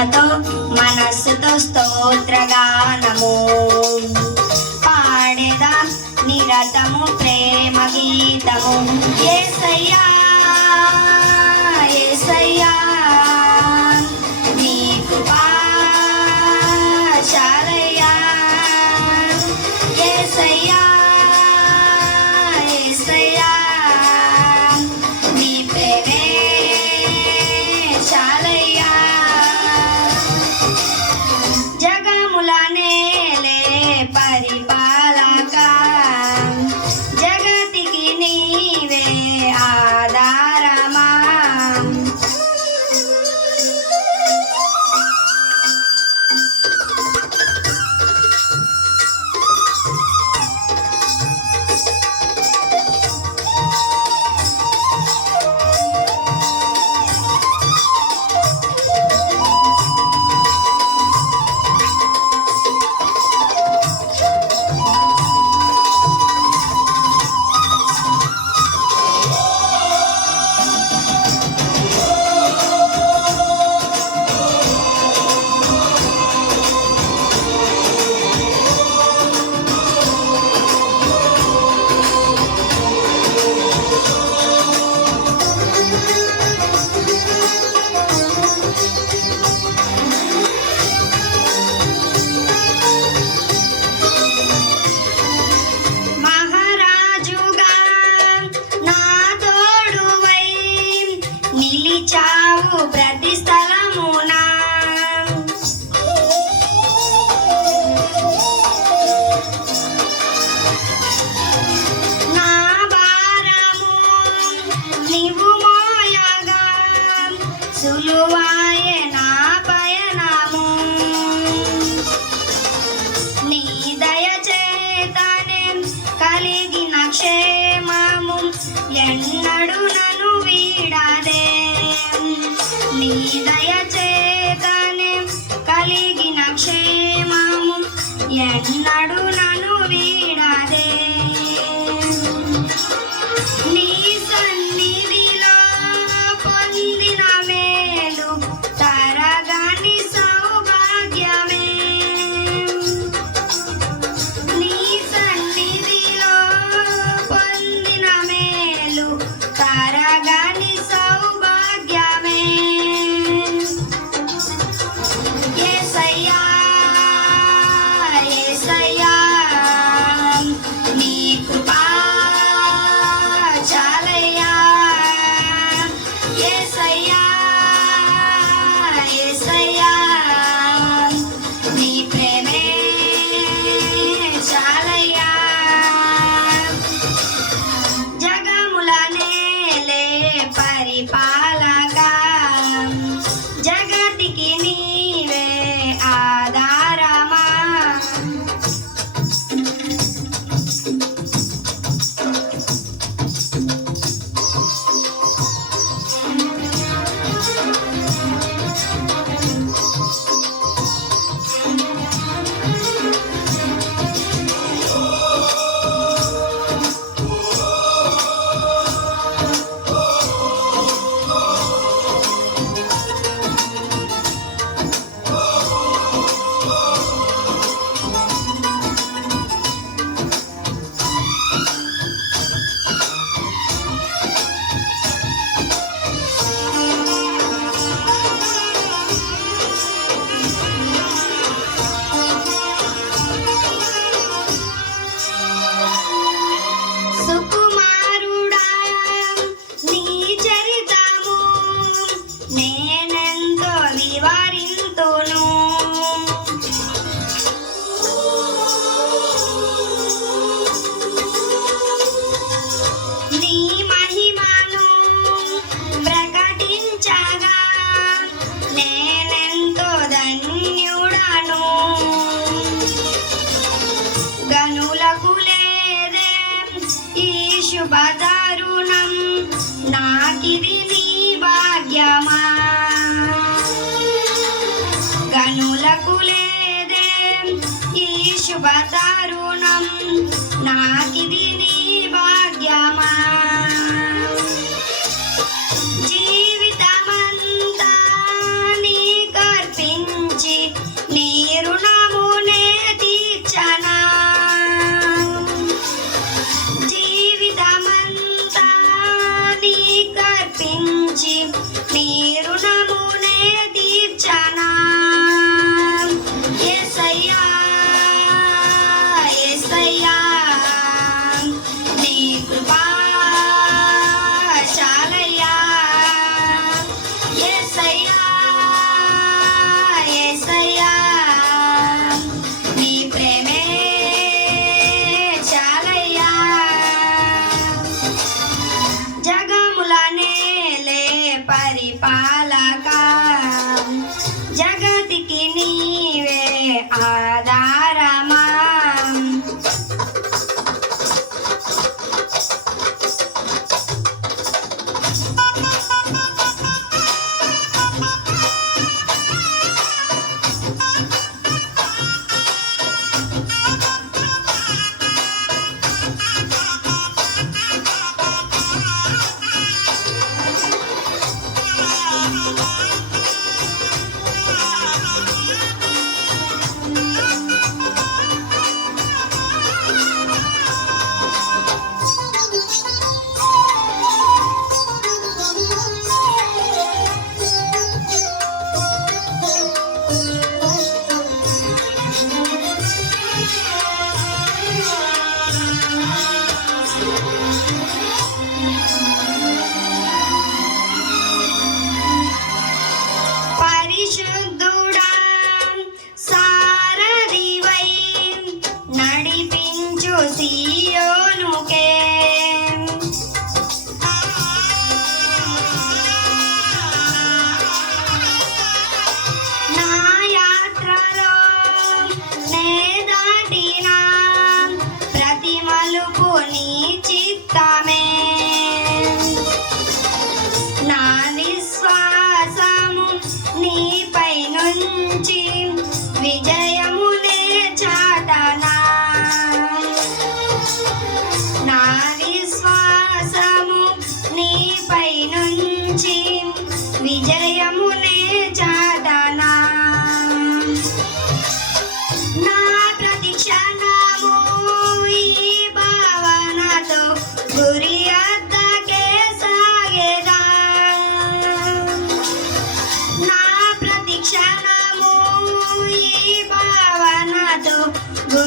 ఆత్మతో మనస్సుతో స్తోత్రగానము. పాడేదా నిరతము ప్రేమ గీతము. ఏసయ్యా but at this Tamil you about that? మీరు నమునే దీర్చనా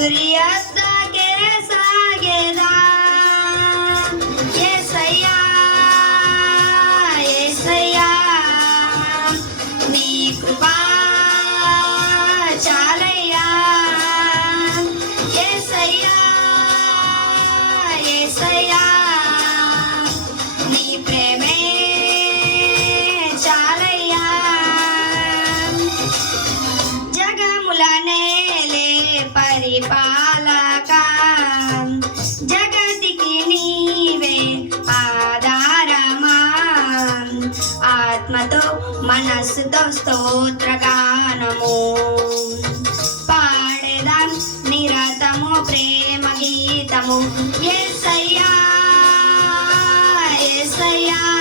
గురియద్దకే సాగేదా యేసయ్యా యేసయ్యా నీ కృపా చాలయ్యా పరిపాలక జగతికి నీవే ఆధారమా. ఆత్మతో మనస్సుతో స్తోత్రగానము. పాడేదాం నిరతము ప్రేమ గీతము ఎస్ అయ్యా ఎస్ అయ్యా